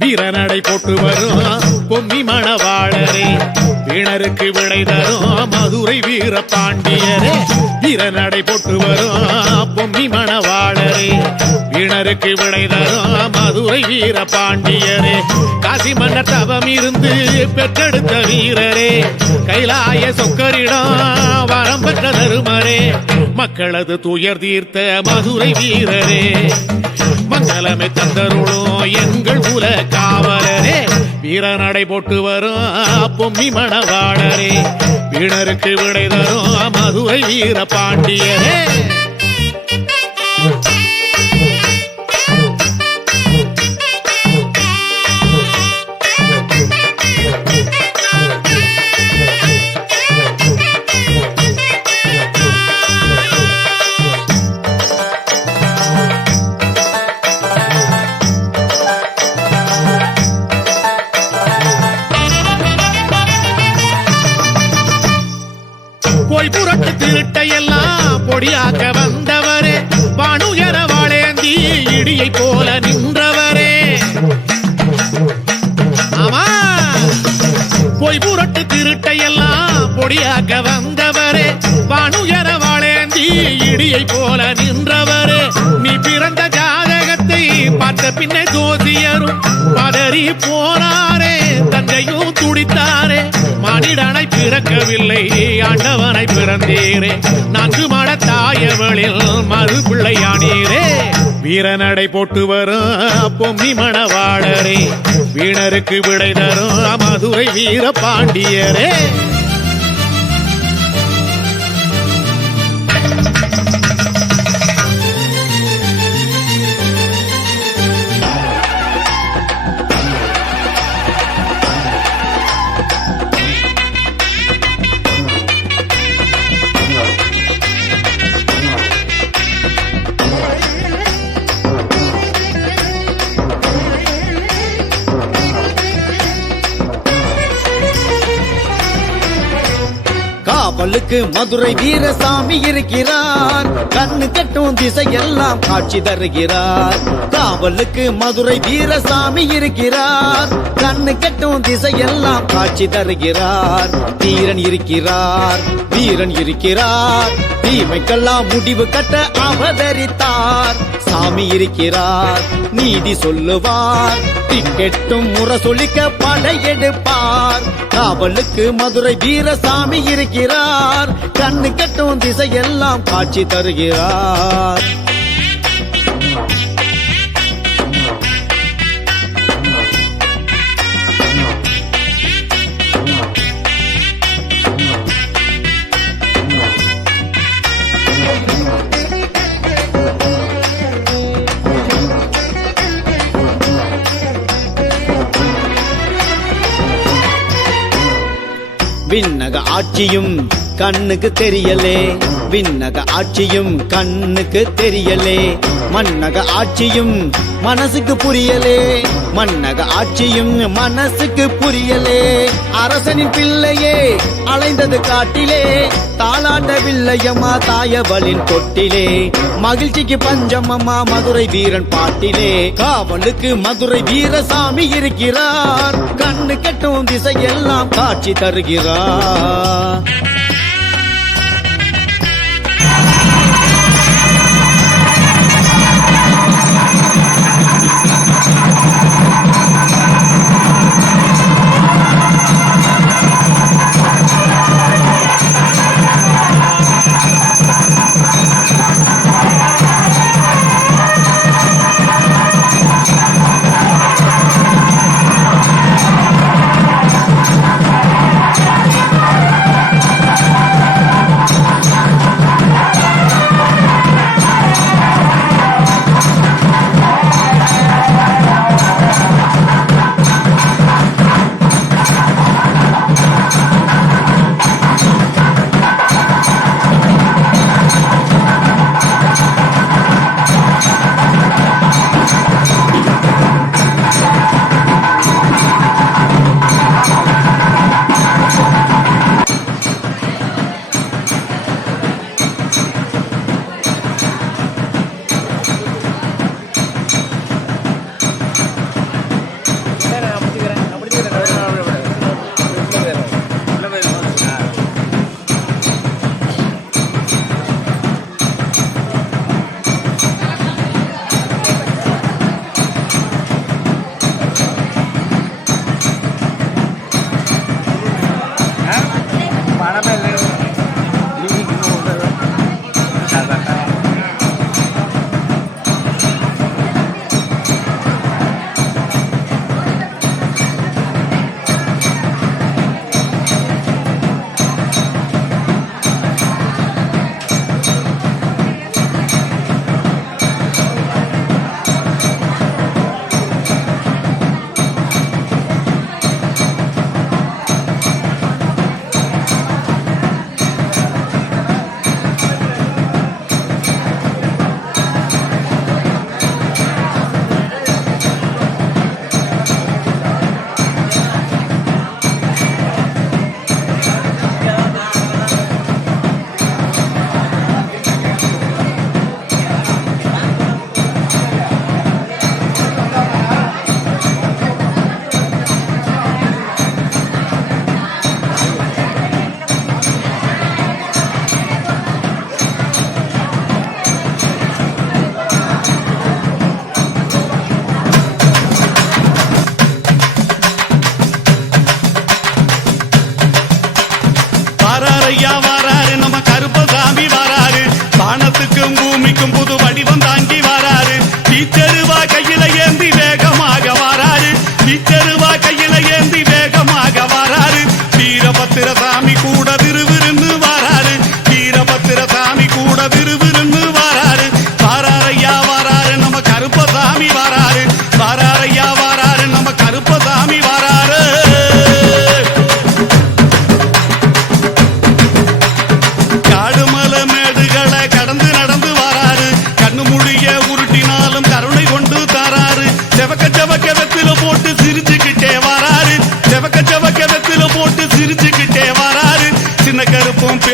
வீரநடை போட்டு வரும் பொம்மி மணவாளரே, வீணருக்கு விடை தரும் மதுரை வீர பாண்டியரே. வீரநடை போட்டு வரும் பொம்மி மணவாளரே, வீணருக்கு விடை தரும் மதுரை வீர பாண்டியரே. காசி மன்னர் தவம் இருந்து பெற்றெடுத்த வீரரே, கைலாய சொக்கரிடம் வரம் பெற்ற தருமரே, மக்களது துயர் தீர்த்த மதுரை வீரரே. மங்களமே தந்தருளும் எங்கள் குல காவலரே, வீரநடை போட்டு வரும் பொம்மி மணவாளரே, வீணருக்கு விடை தரும் மதுரை வீர பாண்டியரே. போய் புரட்டு திருட்டையெல்லாம் பொடியாக்க வந்தவரே, வானுயர வாழேந்தி இடியை போல நின்றவரே. ஆமா, போய் புரட்டு திருட்டையெல்லாம் பொடியாக்க வந்தவரே, வானுயர வாழேந்தி இடியை போல நின்றவரே. நீ பிறந்த ஜாதகத்தை பார்த்த பின்ன ஜோதியரும் பதறி போனாரே, தந்தையும் துடித்தாரே. மனிதனை பிறக்கவில்லை ஆண்டவனை பிறந்தீரே, 4 மட தாயவளில் மறு பிள்ளையானீரே. வீரநடை போட்டு வரும் பொம்மி மணவாளரே, வீணருக்கு விடை தரும் மதுரை வீர பாண்டியரே. காவலுக்கு மதுரை வீரசாமி இருக்கிறார், கண்ணு கட்டும் திசையெல்லாம் காட்சி தருகிறார். காவலுக்கு மதுரை வீரசாமி இருக்கிறார், கண்ணு கட்டும் திசையெல்லாம் காட்சி தருகிறார். வீரன் இருக்கிறார், வீரன் இருக்கிறார், தீமைக்கெல்லாம் முடிவு கட்ட அவதரித்தார். சாமி இருக்கிறார், நீதி சொல்லுவார், திக்கெட்டும் முரசொலிக்க படையெடுப்பார். காவலுக்கு மதுரை வீரசாமி இருக்கிறார், கண்ணு கட்டும் திசையெல்லாம் காட்சி தருகிறார். விண்ணக ஆட்சியும் கண்ணுக்கு தெரியலே, விண்ணக ஆட்சியும் கண்ணுக்கு தெரியலே. மன்னக ஆட்சியும் மனசுக்கு புரியலே, மன்னக ஆட்சியும் மனசுக்கு புரியலே. அரசனின் பிள்ளையே அலைந்தது காட்டிலே, தாளாட்டவில்லையம்மா தாயவளின் தொட்டிலே. மகிழ்ச்சிக்கு பஞ்சமம்மா மதுரை வீரன் பாட்டிலே. காவலுக்கு மதுரை வீரசாமி இருக்கிறார், கண்ணு கட்டும் திசையெல்லாம் காட்சி தருகிறார்.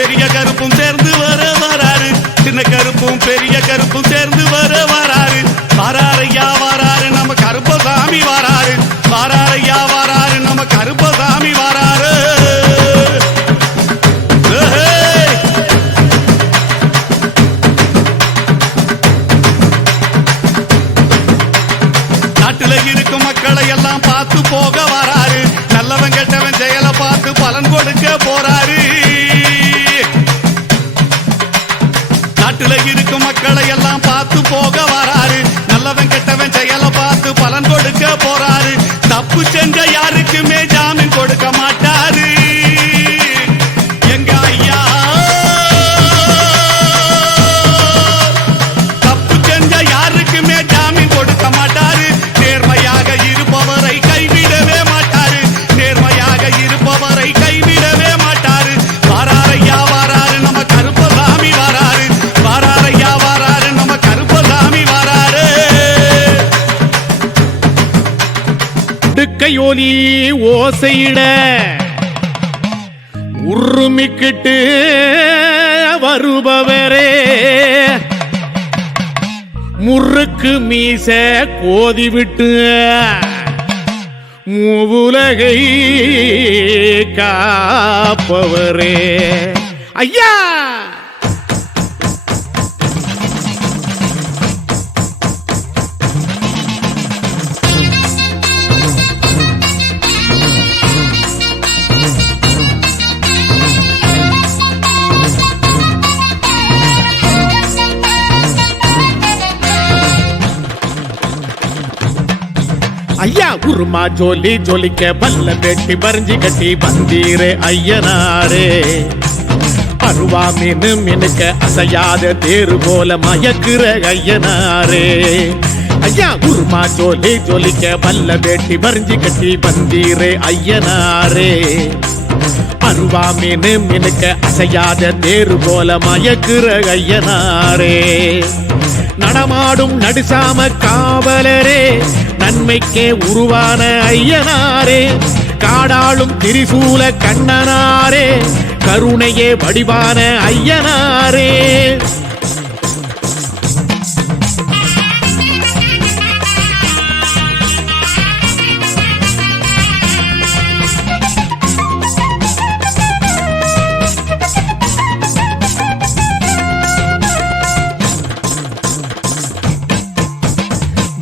பெரிய கருப்பும் சேர்ந்து வராரு சின்ன கருப்பும் பெரிய கருப்பும் சேர்ந்து வராரு வாராரையா வாராரு நம்ம கருப்பசாமி வாராரு வாராரையா வாராரு நம்ம கருப்பசாமி வாராரு நாட்டுல இருக்கும் மக்களை எல்லாம் பார்த்து போக வராரு நல்லவன் கெட்டவன் செயலை பார்த்து பலன் கொடுக்க போறாரு நாட்டுல இருக்கும் மக்களை எல்லாம் பார்த்து போக வராரு நல்லவன் கெட்டவன் செயலை பார்த்து பலன் கொடுக்க போறாரு தப்பு செஞ்ச யாருக்குமே ஜாமீன் கொடுக்க மாட்டாரு எங்க ஐயா தப்பு செஞ்ச யாருக்குமே ஜாமீன் கொடுக்க மாட்டாரு நேர்மையாக இருப்பவரை கைவிடவே மாட்டாரு நேர்மையாக இருப்பவரை கைவிடவே மாட்டாரு வாராரையா வாராரு நம்ம கருப்பசாமி வாராரு வாராரையா வாராரு நம்ம கருப்பசாமி வாராரு கையோலி ஓசையிட உருமிக்கிட்டு வருபவரே முறுக்கு மீச கோதி விட்டு மூவுலகை காப்பவரே ஐயா ஐயா உருமா ஜோலி ஜோலிக்க பல்ல பெட்டி பறிஞ்சி கட்டி வந்தீரே ஐயனாரே அருவா மீனு மினுக்க அசையாத தேரு போல மயக்குற ஐயனாரே ஐயா உருமா ஜோலி ஜோலிக்க பல்ல பெட்டி பறிஞ்சி கட்டி வந்தீரே ஐயனாரே அருவா மீனு மினுக்க அசையாத தேரு போல மயக்குற ஐயனாரே நடமாடும் நடுசாம காவலரே நன்மைக்கே உருவான ஐயனாரே காடாளும் திரிசூல கண்ணனாரே கருணையே வடிவான ஐயனாரே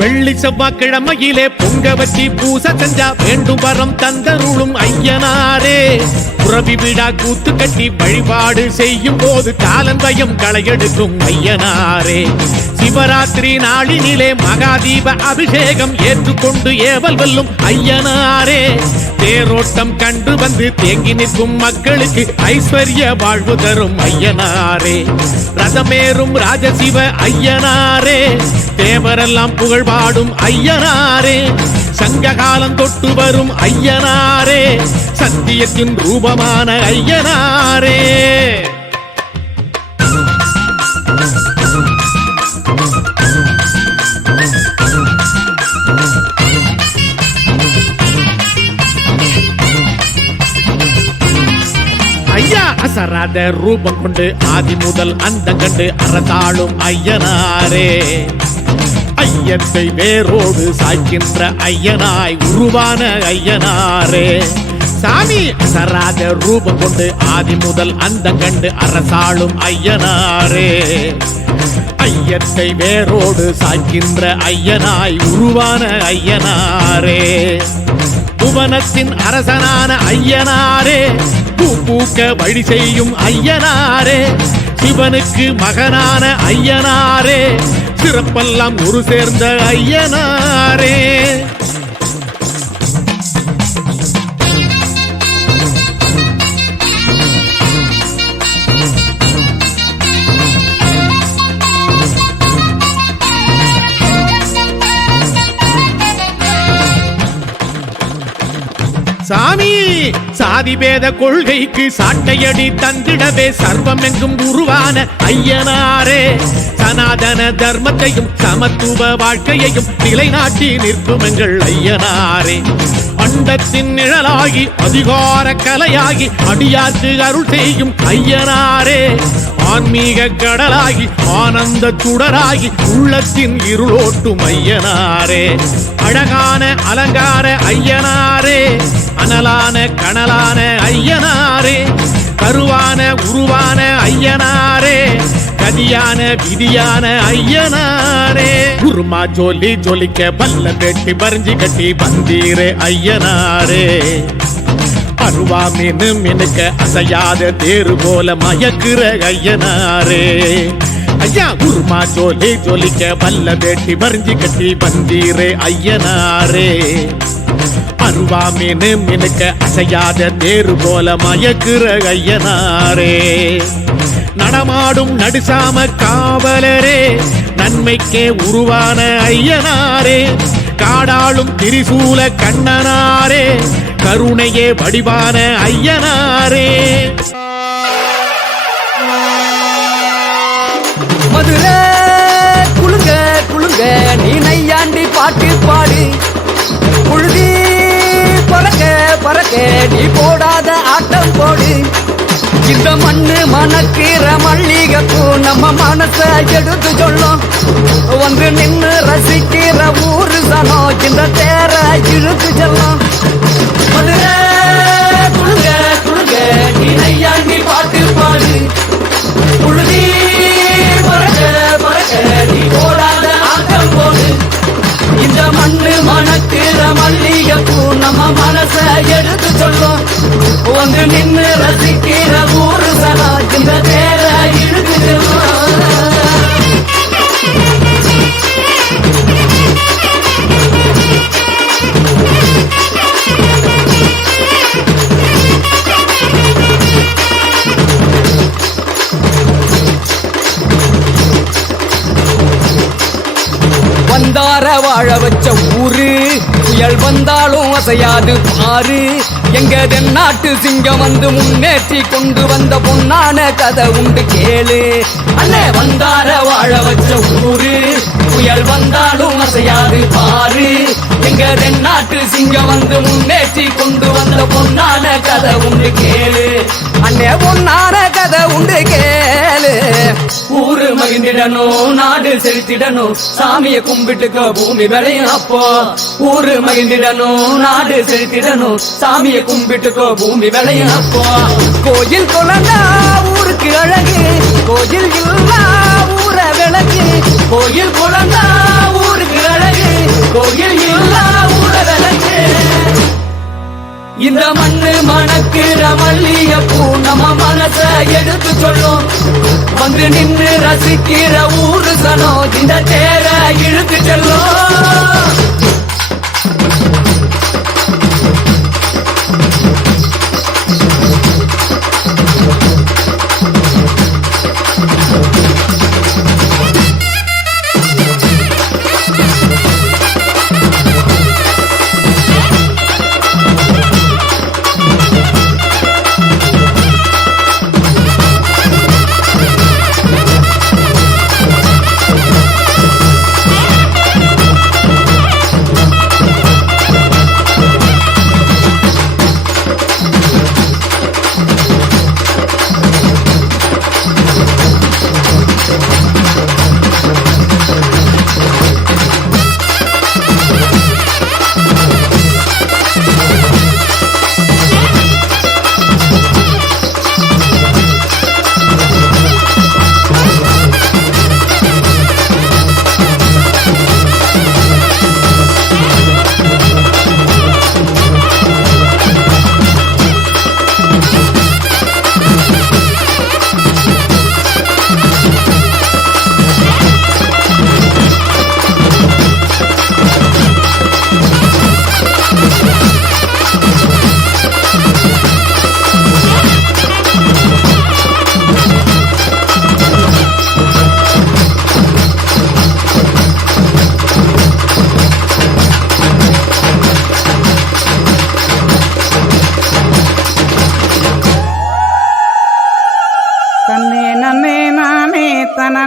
வெள்ளி செவ்வாய்க்கிழமையிலே பொங்க வச்சி பூச செஞ்சா வேண்டும் வரம் தந்தருளும் ஐயனாரே புறவி விடா கூத்து கட்டி வழிபாடு செய்யும் போது காலன் பயம் களையெடுக்கும் ஐயனாரே சிவராத்திரி நாளினிலே மகாதீப அபிஷேகம் ஏற்றுக்கொண்டு ஏவல் வெல்லும் ஐயனாரே தேரோட்டம் கண்டு வந்து தேங்கி நிற்கும் மக்களுக்கு ஐஸ்வர்ய வாழ்வு தரும் ஐயனாரே ரதமேறும் ராஜசிவ ஐயனாரே தேவரெல்லாம் புகழ் பாடும் ஐயனாரே சங்ககாலம் தொட்டு வரும் ஐயனாரே சத்தியத்தின் ரூபமான ஐயனாரே ஐயா அசராத ரூபம் கொண்டு ஆதி முதல் அந்த கண்டு அரசாளும் ஐயனாரே ஐயத்தை வேரோடு சாய்க்கின்ற ஐயனாய் உருவான ஐயனாரே சாமி அசராத ரூபம் கொண்டு ஆதி முதல் அந்த கண்டு அரசாளும் ஐயனாரே ஐயத்தை வேரோடு சாய்க்கின்ற ஐயனாய் உருவான ஐயனாரே புவனத்தின் அரசனான ஐயனாரே பூ பூக்க வழி செய்யும் ஐயனாரே சிவனுக்கு மகனான ஐயனாரே சிறப்பெல்லாம் ஒரு சேர்ந்த ஐயனாரே சாமி சாதி பேத கொள்கைக்கு சாட்டையடி தந்திடவே சர்வம் எங்கும் உருவான ஐயனாரே சனாதன தர்மத்தையும் சமத்துவ வாழ்க்கையையும் நிலைநாட்டி நிற்கும் எங்கள் ஐயனாரே அண்டத்தின் நிழலாகி அதிகார கலையாகி அடியாத்து அருள் செய்யும் ஐயனாரே ஆன்மீக கடலாகி ஆனந்த சுடராகி உள்ளத்தின் இருளோட்டும் ஐயனாரே அழகான அலங்கார ஐயனாரே அனலான கனலான ஐயனாரே கருவான உருவான ஐயனாரே கதியான விதியான ஐயனாரே குருமா ஜோலி ஜொலிக்க பல்ல பெட்டி பறிஞ்சி கட்டி வந்தீரே ஐயனாரே அருவா மீனு மினுக்க அசையாத தேரு போல மயக்குற ஐயனாரே ஐயா குருமா ஜோலி ஜொலிக்க பல்ல பெட்டி பறிஞ்சி கட்டி வந்தீரே ஐயனாரே அருவா மீனு மினுக்க அசையாத தேரு போல மயக்குற ஐயனாரே நடமாடும் நடுசாம காவலரே நன்மைக்கே உருவான ஐயனாரே காடாளும் திரிசூல கண்ணனாரே கருணையே வடிவான ஐயனாரே மதுரை குளுங்க குளுங்க நீ நையாண்டி பாட்டு பாடு புழுதி பறக்க பறக்க நீ போடாத ஆட்டம் போடு இந்த மண்ணு மணக்கிற மல்லிகைப்பூ நம்ம மனச எடுத்து சொல்லும் வந்து நின்று ரசிக்கிற ஊரு சனம் இந்த தேர இழுத்து செல்லும் மதுரை குளுங்க குளுங்க நீ நையாண்டி பாட்டு பாடு புழுதி பறக்க பறக்க நீ போடாத ஆட்டம் போடு இந்த மண்ணு மணக்கிற மல்லிகைப்பூ நம்ம மனச எடுத்து சொல்லும் வந்து நின்று ரசிக்கிற ஊரு சனா இந்த தேர இழுத்து செல்லும் வந்தார வாழ வச்ச ஊரு புயல் வந்தாலும் அசையாது பாரு எங்க தென்னாட்டு சிங்கம் வந்து முன்னேற்றி கொண்டு வந்த பொன்னான கதை உண்டு கேளு அண்ணே வந்தார வாழ வச்ச ஊரு புயல் வந்தாலும் அசையாது பாரு எங்க தென்னாட்டு சிங்கம் வந்து முன்னேற்றி கொண்டு வந்த பொன்னான கதை உண்டு கேளு அண்ணே பொன்னான கதை உண்டு கேளு ஊரு மகிழ்ந்திடணும் நாடு செலுத்திடணும் சாமியை கும்பிட்டுக்க பூமி விளையும் அப்போ ஊரு மகிழ்ந்திடணும் நாடு செலுத்திடணும் சாமியை கும்பிட்டுக்கோ பூமி விளையும் அப்போ கோயில் குழந்தா ஊருக்கு அழகு கோயில் இல்லா ஊர விளக்கு கோயில் குழந்தா ஊருக்கு அழகு கோயில் இல்லா ஊர விளக்கு இந்த மண்ணு மணக்கிற மல்லிகைப்பூ நம்ம மனச எடுத்து சொல்லும் வந்து நின்று ரசிக்கிற ஊரு சனம் இந்த தேர இழுத்து செல்லும்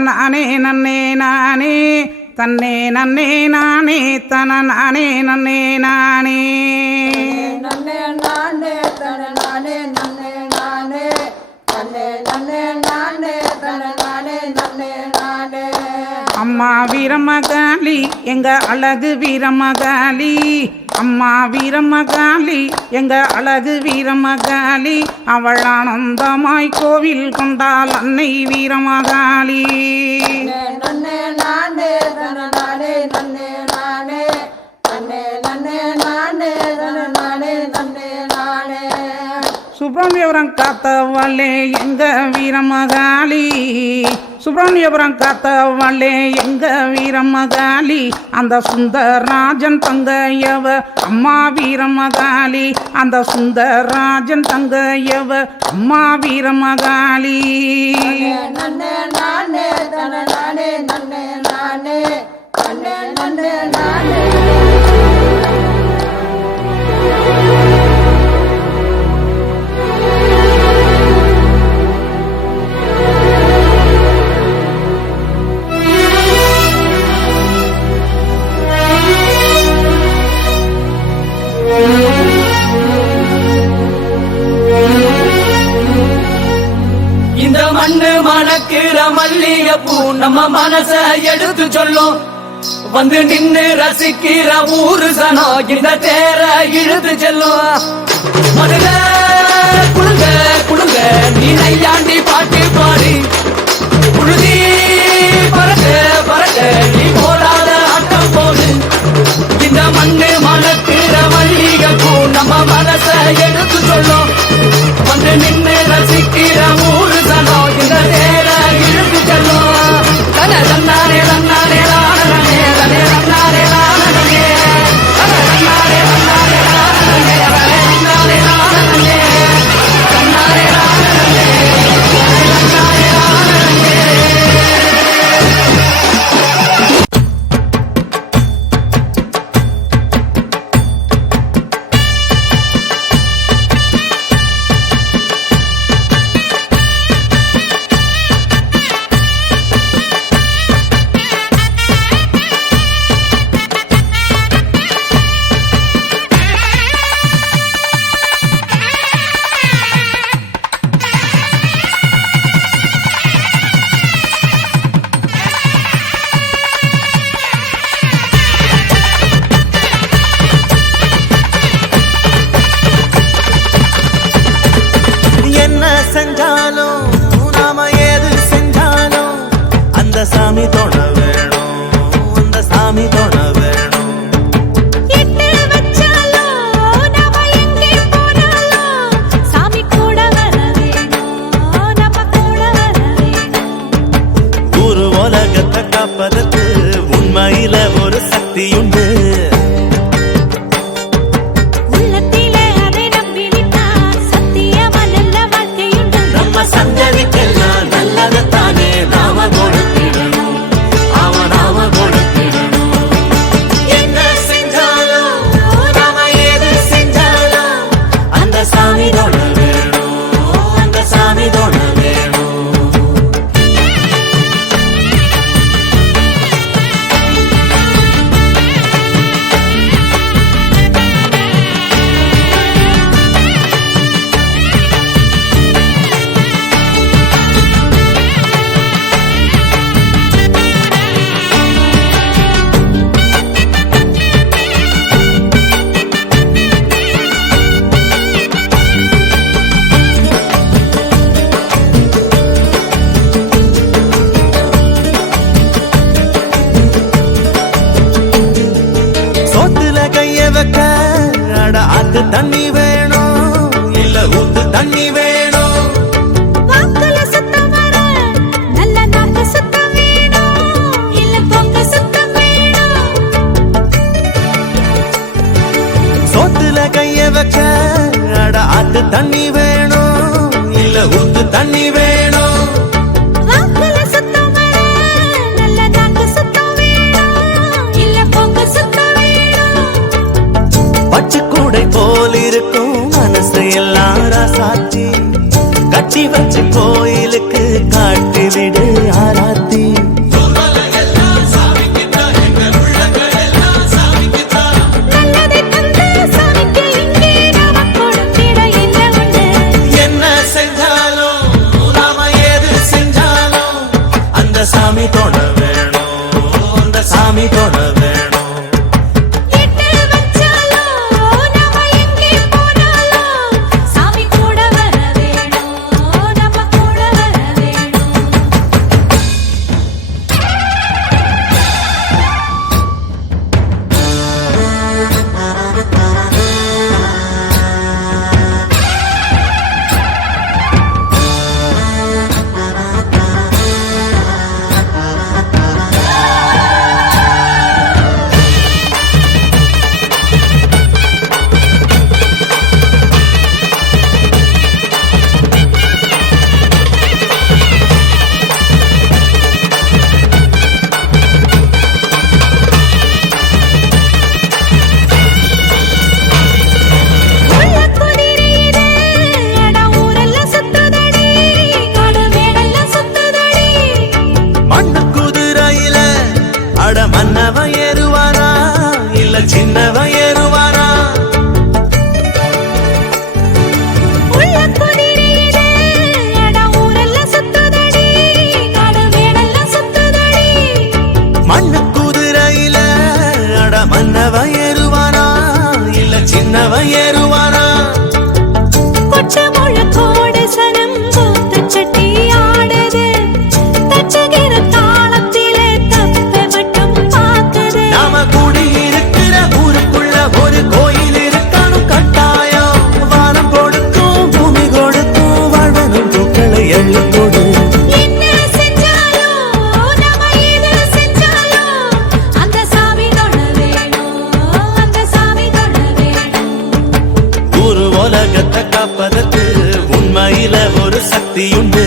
நானே நன்னே நானே தன்னே நன்னே நானே தன நானே நன்னே நானே அம்மா வீரமகாளி எங்க அழகு வீரமகாளி அம்மா வீரமகாளி எங்க அழகு வீரமகாளி அவள் ஆனந்தமாய் கோவில் கொண்டாள் அன்னை வீரமகாளி நன்னே நானே தன நானே நன்னே நானே நன்னே நன்னே நானே தன நானே நன்னே நானே சுப்பிரமணியபுரம் காத்தவளே எங்க வீரமகாளி சுப்பிரமணியபுரம் காத்தவளே எங்க வீரமகாளி அந்த சுந்தரராஜன் தங்கையவ அம்மா வீரமகாளி அந்த சுந்தரராஜன் தங்கையவ அம்மா வீரமகாளி நன்னே நானே தன நானே நன்னே நானே நன்னே நன்னே நானே இந்த மண்ணு மணக்கிற மல்லிகைப்பூ நம்ம மனச எடுத்து சொல்லும் வந்து நின்னு ரசிக்கிற ஊரு சனம் இந்த தேர இழுத்து செல்லும் மதுல குழுங்க குழுங்க நீ நையாண்டி பாட்டு பாடி புழுதி பறக்க பறக்க நீ போடாத ஆட்டம் போடு இந்த மண்ணு மணக்கிற மல்லிகைப்பூ நம்ம மனச எடுத்து சொல்லும் வந்து நின்று ரசிக்கிற ஊரு சனம் இந்த தேர இழுத்து செல்லும் தன தன்னாரே தன்னாரே ராணனே தனே தன்னாரே ராணனே தன தன்னாரே தன்னாரே ராணனே தனே தன்னாரே ராணனே தன்னாரே ராணனே தன்னாரே ராணனே என்ன செஞ்சாலும் நாம ஏது செஞ்சாலும் அந்த சாமி தொட வேணும் அந்த சாமி தொட வேணும் எட்டு வச்சாலும் நாம எங்கே போனாலும் சாமி கூட வர வேணும் நம்ம கூட வர வேணும் ஒரு உலகத்தை காப்பதற்கு உண்மையில ஒரு சக்தியுண்டு உள்ளத்திலே அதை நம்பி நின்றால் சத்தியமா நல்ல வாழ்க்கையுண்டு நம்ம சந்ததிக்கெல்லாம் நல்லதைத்தானே நாம கொடுத்திடணும் நாம கொடுத்திடணும் என்ன செஞ்சாலும் நாம ஏது செஞ்சாலும் அந்த சாமி தொட வேணும் அந்த சாமி தொட வேணும் சோத்துல கைய வைக்க அட ஆத்து தண்ணி வேணும் இல்ல ஊத்து தண்ணி வேணும் வாக்குல சுத்தம் வர நல்ல நாக்கு சுத்தம் வேணும் இல்ல பொங்க சுத்தம் வேணும் சோத்துல கைய வைக்க அட ஆத்து தண்ணி வேணும் இல்ல ஊத்து தண்ணி வேணும் வாக்குல சுத்தம் வர நல்ல நாக்கு சுத்தம் வேணும் இல்ல பொங்க சுத்தம் வேணும் பச்சை கூடை போல் இருக்கும் மனசு எல்லாம் ராசாத்தி கட்டி வச்சு கோயிலுக்கு காட்டி விடு ஆராத்தி நல்லதை தந்து சாமிக்கு இங்கே நாம கொடுத்திட என்ன உண்டு என்ன செஞ்சாலும் நாம ஏது செஞ்சாலும் அந்த சாமி தொட வேணும் சின்னவன் ஏறுவானா கொட்டு முழக்கோடு சனம் கூத்து சட்டி ஆடுது தச்சுகிற தாளத்திலே தப்ப மட்டும் பார்க்குது நாம கூடி இருக்கிற ஊருக்குள்ள ஒரு கோயில் இருக்கணும் கட்டாயம் வானம் கொடுக்கும் பூமி கொடுக்கும் வாழ்வனும் பூக்களை எள்ளு கொடு என்ன செஞ்சாலும் நம்ம எது செஞ்சாலும் அந்த சாமி தொட வேணும் அந்த சாமி தொட வேணும் ஊரு உலகத்தை காப்பதற்கு உண்மையில ஒரு சக்தி உண்டு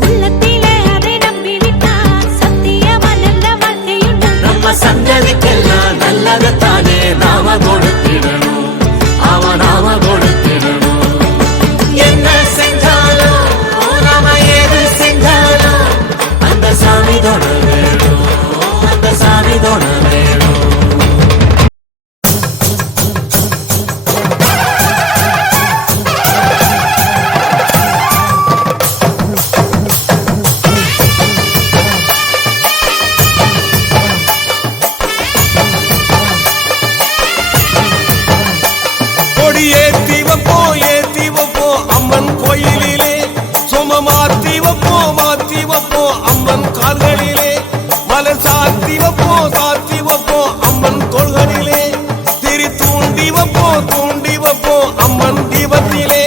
உள்ளத்திலே அதை நம்பி விட்டால் சத்தியமா நல்ல வாழ்க்கையுண்டு நம்ம சந்ததிக்கெல்லாம் நல்லதைத்தானே நாம கொடுத்திடணும் நாம கொடுத்திடணும் என்ன செஞ்சாலும் நாம எது செஞ்சாலும் அந்த சாமி தொட வேணும் அந்த சாமி தொட வேணும் கொடி ஏத்தி வைப்போம் அம்மன் கோயிலிலே சும மாத்தி வைப்போம் அம்மன் கால்களிலே மலர் சாத்தி வைப்போம் அம்மன் தோள்களிலே திரி தூண்டி வைப்போம் அம்மன் தீபத்திலே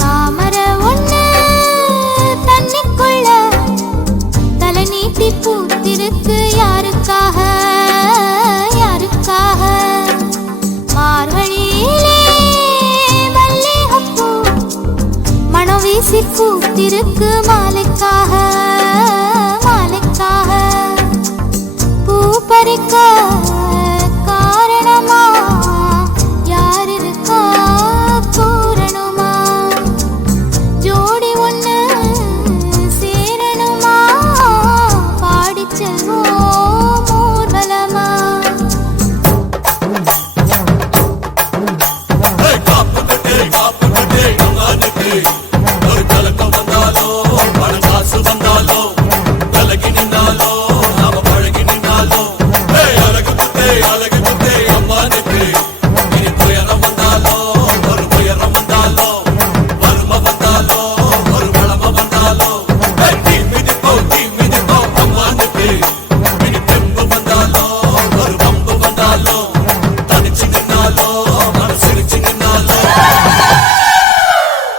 தாமர ஒண்ணு தண்ணிக்குள்ள தலை நீட்டி பூத்திருக்கு யாருக்காக யாருக்காக மார்கழியிலே மல்லிகைப்பூ மனம் வீசி பூத்திருக்கு மாலைக்காக மாலைக்காக பூ பறிக்க காரணமா யார் இருக்கா பூரணமா ஜோடி ஒண்ணு சேரணுமா பாடி செல்வோம் ஊர்வலமா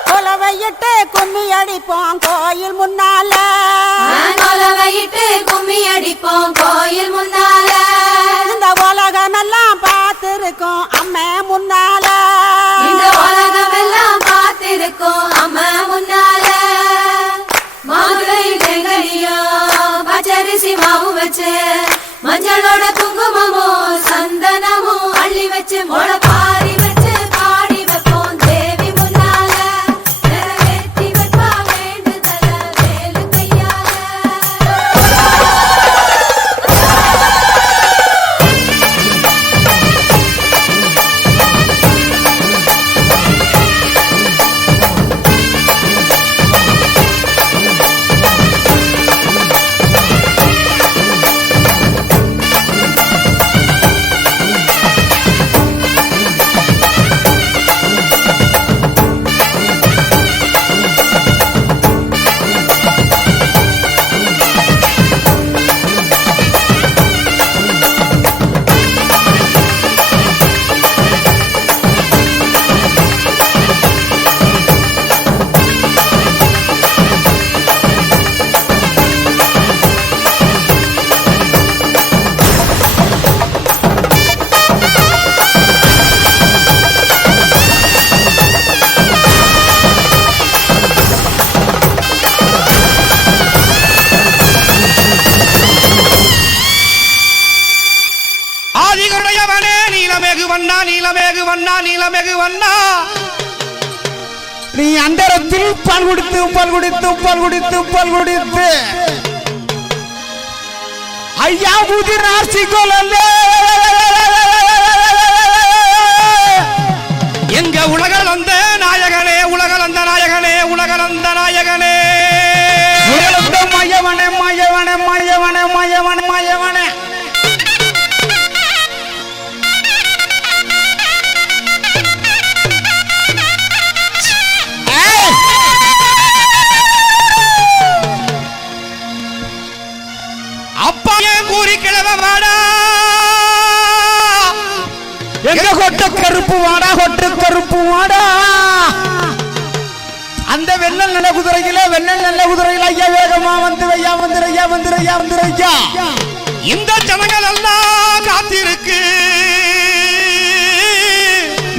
கொலவையிட்டு கும்மி அடிப்போம் கோயில் முன்னால கொலவையிட்டு கும்மி அடிப்போம் கோயில் முன்னால இந்த உலகமெல்லாம் பார்த்திருக்கோம் அம்மே முன்னால இந்த உலகமெல்லாம் பார்த்திருக்கோம் அம்மா முன்னால மாதுளை தேங்கனியோ பச்சரிசி மாவு வச்சு மஞ்சளோட குங்குமமோ சந்தனமோ அள்ளி வச்சு முளைப்பாரி வச்சு பாடி வைப்போம் தேவி முன்னால நிறைவேற்றி வைப்பா வேண்டுதல வேலு கையால வண்ணா நீலமிகு வண்ணா நீ அண்டரத்தில் பால் குடித்து பால் குடித்து பால் குடித்து பால் குடித்து ஐயா புதிர் ஆர்சிக்கோலே எங்க உலகளந்த நாயகனே உலகளந்த நாயகனே உலகளந்த நாயகனே மயவனே மயவனே மயவனே மயவனே மயவனே அப்பா ஏன் கூறி கிழவ வாடா எங்க கொட்ட கருப்பு வாடா கொட்டு கருப்பு வாடா அந்த வெண்ணல் நல்ல குதிரையில வெண்ணல் நல்ல குதிரையில ஐயா வேகமா வந்து ஐயா வந்து ஐயா வந்து ஐயா வந்து ஐயா இந்த ஜனங்கள் எல்லாம் காத்திருக்கு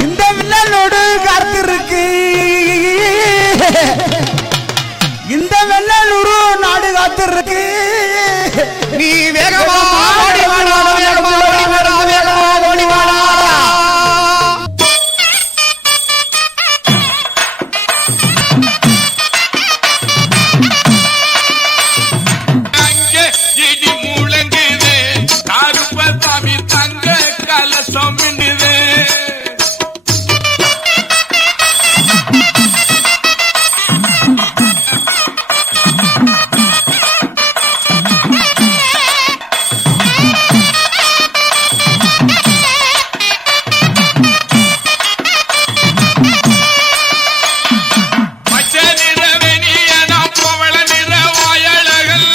இந்த வெண்ணலோடு காத்திருக்கு இந்த வெண்ணலூரு நாடு காத்திருக்கு நீ வேகமா ஓடி வாடா வேகமா ஓடி வாடா வேகமா ஓடி வாடா அங்கே இடி முழங்குது கருப்பசாமி தங்க கலசம் மின்னுது பச்சை நிற வெணியனா பவள நிற வாயழகல்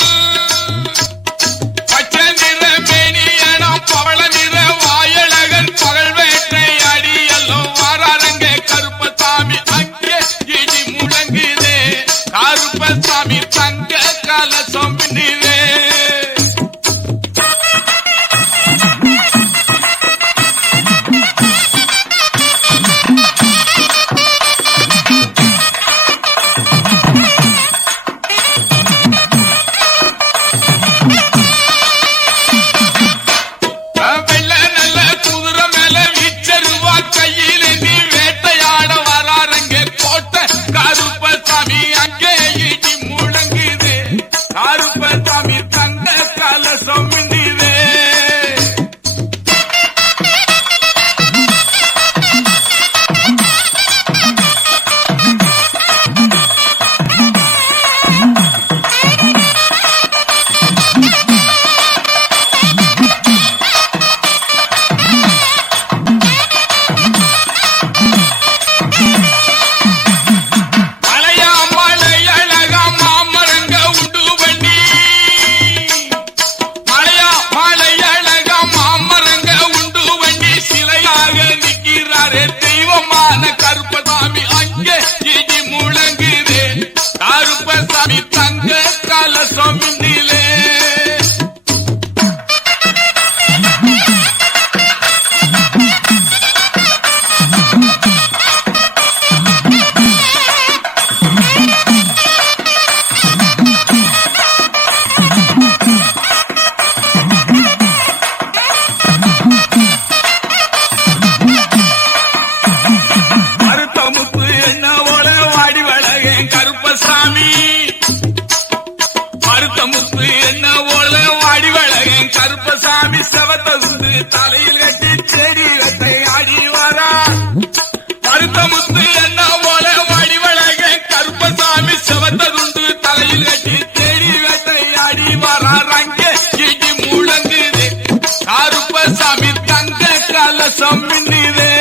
பச்சை நிற வெணியனா பவள நிற வாயழகன் பகல் வேட்டை அடியெல்லாம் வாராரங்க கருப்பசாமி அங்கே இடி முழங்குது கருப்பசாமி தங்க கலசம் மின்னுது வெள்ள நல்ல குதிரை மேல வீச்சருவா கையில நீ வேட்டையாட வராரங்க கோட்டை கருப்பசாமி அங்கே இடி முழங்குது கருப்பசாமி தங்க கலசம் மின்னுது மலையா மலையழகா மாமரங்க உண்டு வண்டி மலையா மலையழகா மாமரங்க உண்டு வண்டி சிலையாக நிற்கிறாரே தெய்வமான கருப்பசாமி அங்கே இடி முழங்குது கருப்பசாமி தங்க கலசம் மின்னிலே மருத்தமுத்து என்ன ஓல வாடி வளகேன் கருப்பசாமி மருத்தமுத்து என்ன ஓல வாடி வளகேன் கருப்பசாமி செவத்தகுந்து தலையில் கட்டி செடி வெட்டை ஆடி வரா மருத்தமுத்து என்ன ஓல வாடி வளகேன் கருப்பசாமி செவத்தகுந்து தலையில் கட்டி செடி வெட்டை ஆடி வரா ரங்க இடி முழங்குது கருப்பசாமி தங்க கலசம் மின்னுது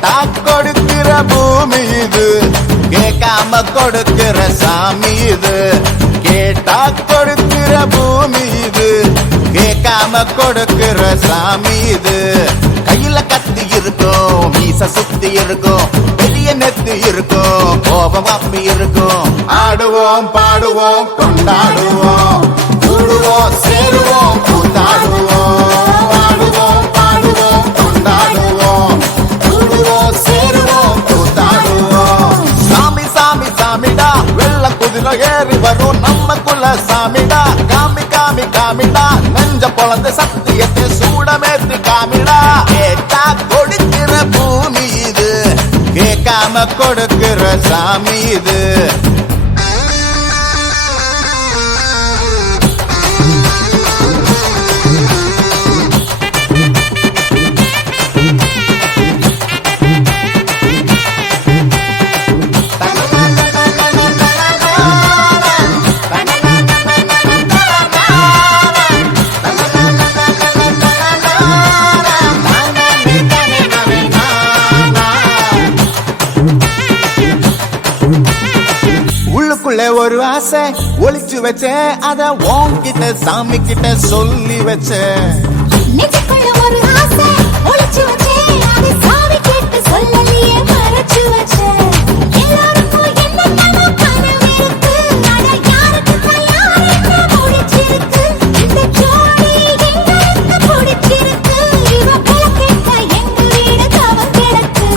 கேட்டா கொடுக்கிற பூமி இது, கேட்காம கொடுக்கிற சாமி இது. கேட்டா கொடுக்கிற பூமி இது, கேட்காம கொடுக்கிற சாமி இது. கையில கத்தி இருக்கும், மீச சுத்தி இருக்கும், பெரிய நெத்தி இருக்கும், கோபம் அப்பி இருக்கும். ஆடுவோம் பாடுவோம் கொண்டாடுவோம், கூடுவோம் சேருவோம் கூத்தாடுவோம். ஆடுவோம் பாடுவோம் கொண்டாடுவோம், கூடுவோம் சேருவோம் கூத்தாடுவோம். சாமி சாமி சாமிடா, வெள்ளம் குதிரை ஏறி வரும் நம்ம குல சாமிடா. காமி காமி காமிடா, நெஞ்ச பொழந்த சத்தியத்தை சூடமேத்தி காமிடா. கேட்டா கொடுக்கிற பூமி இது, கேட்காம கொடுக்கிற சாமி இது. உள்ளுக்குள்ள ஒரு ஆசை ஒளிச்சு வச்சேன், அத உன்கிட்ட சாமி கிட்ட சொல்லி வச்சேன். நெஞ்சுக்குள்ள ஒரு ஆசை ஒளிச்சு வச்சேன், அது சாமி கேட்டு சொல்லலையே மறைச்சு வச்சேன். எல்லாருக்கும் என்னென்னமோ கனவு இருக்கு, ஆனா யாருக்கும் யாருக்கு பிடிச்சிருக்கு. இந்த ஜோடி எங்களுக்கு பிடிச்சிருக்கு, இவ போல கேட்டா எங்க வீடு தவம் கிடக்கு.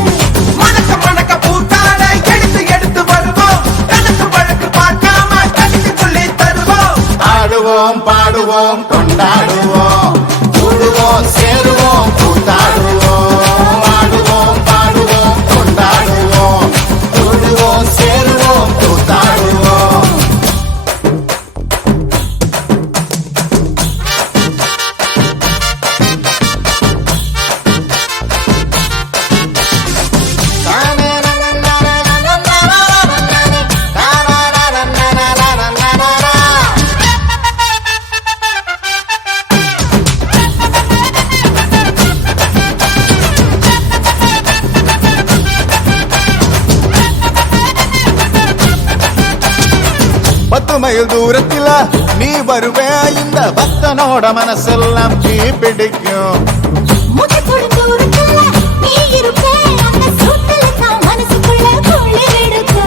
மணக்க மணக்க பூத்தாட எடுத்து எடுத்து வருவோம், கணக்கு வழக்கு பார்க்காம கணித்து சொல்லி தருவோம். ஆடுவோம் பாடுவோம் கொண்டாடுவோம், கூடுவோம் சேருவோம் கூத்தாடுவோம். ஆடுவோம் பாடுவோம் கொண்டாடுவோம், கூடுவோம் சேருவோம் கூத்தாடுவோம். பத்து மைல் தூரத்தில நீ வருவே, இந்த பக்தனோட மனசெல்லாம் தீ பிடிக்கும். முகத்தோடு தூரத்துல நீ இருப்பே, அந்த சூட்டுல நான் மனசுக்குள்ள குளிர் எடுக்கு.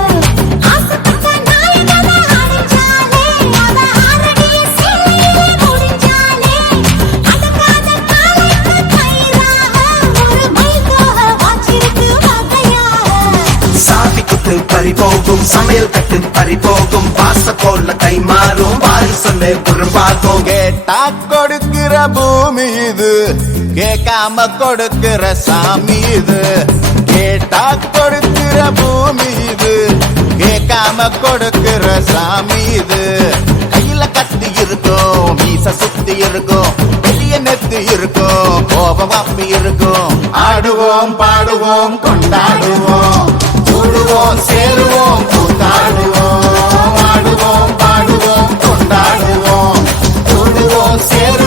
ஆசைப்பட்ட நாயகனை அடைஞ்சாலே, அவ ஆரடிய சேலையிலே முடிஞ்சாலே. அடங்காத காலைக்கு கயிறாக, ஒரு மைல்கோக வாச்சிருக்கு வகையாக. சாமி குத்து பறிபோகும், சமையல் கட்டு பறிபோகும், பாச போல கை மாறும், வாரி சொல்ல குறும்பாகும். கேட்டா கொடுக்கிற பூமி இது, கேட்காம கொடுக்கிற சாமி இது. கேட்டா கொடுக்கிற பூமி இது, கேட்காம கொடுக்கிற சாமி இது. கையில கத்தி இருக்கும், மீச சுத்தி இருக்கும், பெரிய நெத்தி இருக்கும், கோபம் அப்பி இருக்கும். ஆடுவோம் பாடுவோம் கொண்டாடுவோம், கூடுவோம் சேருவோம் கூத்தாடுவோம். ஆடுவோம் பாடுவோம் கொண்டாடுவோம், கூடுவோம் சேருவோம்